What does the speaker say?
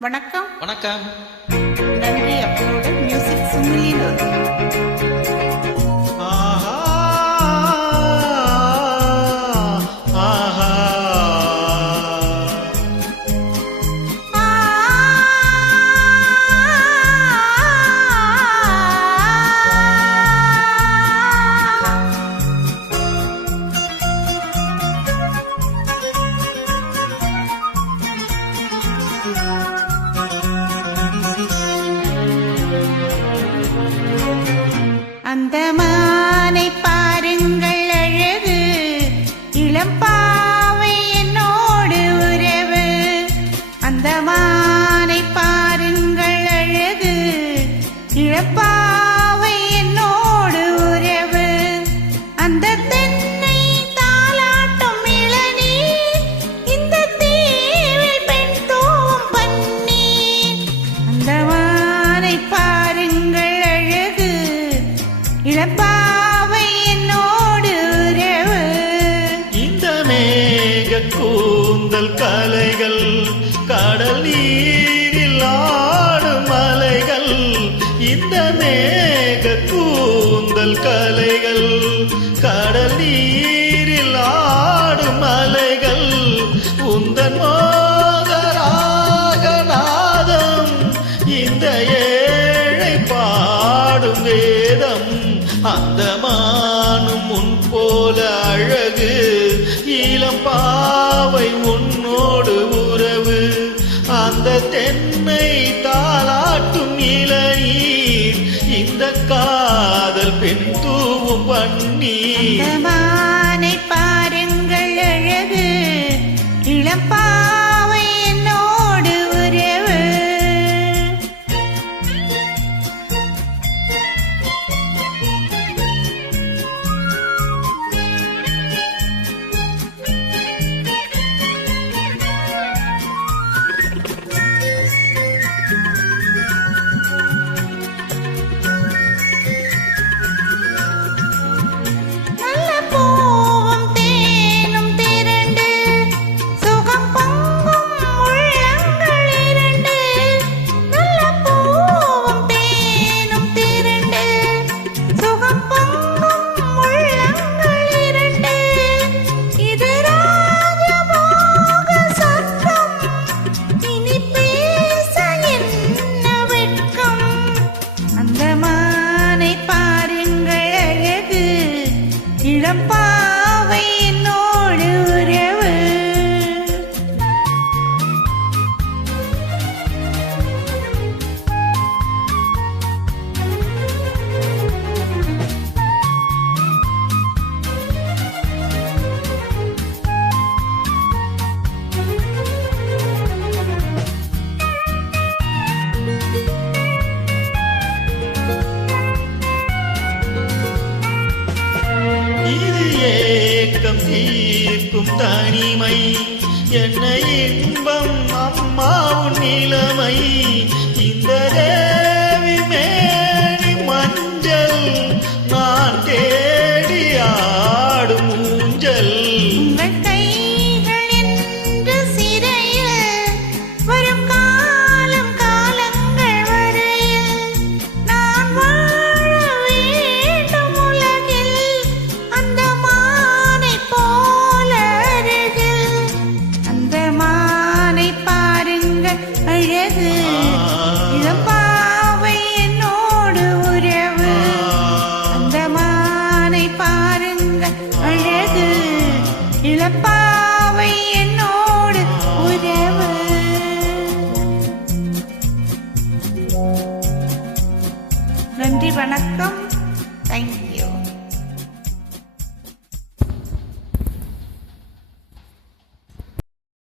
வணக்கம். வணக்கம். நன்றி. அப்போட மியூசிக் சுமிலின்னு அந்த மானை பாருங்கள் அழகு, இளம்பாவை என்னோடு உறவு. அந்த மானை பாருங்கள் அழகு, இளம்பாவை என்னோடு உறவு. அந்த தென்னை தாலாட்டும் இளநீர், இந்த தீவில் பெண் தூவும் பன்னீர். அந்த மானை பாருங்கள் அழகு, இளப்பாவை என்னோடு உறவு. இந்த மேக கூந்தல் கலைகள், கடல் நீரில் ஆடும் அலைகள். இந்த மேக கூந்தல் கலைகள், கடல் நீரில் ஆடும் அலைகள். உந்தன் மோகராக நாதம், இந்த ஏழை பாடும் வேதம். அந்த மானும் உன் போல அழகு, இளம்பாவை உன்னோடு உறவு. அந்த தென்னை தாலாட்டும் இளநீர், இந்த காதல் பெண் தூவும் பன்னீர். மானை பாருங்கள் அழகு, இளம்பாவை என்னோடு உறவு. இளம்பாவை என்னோடு உறவு. ஏக்கம் தீர்க்கும் தனிமை, என்ன இன்பம் அம்மா உன் நிலைமை. இந்த தேவி மேனி மஞ்சள், நான் தேடி ஆடும் ஊஞ்சல். உங்கள் கைகள் என்று சிறையில் வரும் காலம் காலங்கள் வரையில் நான் வாழ வேண்டும் உலகில். அந்த மானை போல அருகில், அந்த மானை பாருங்கள் அழகு, இளம்பாவை என்னோடு உறவு. அந்த மானை பாருங்கள் அழகு, இளம்பாவை என்னோடு உறவு. நன்றி, வணக்கம். தேங்க்யூ.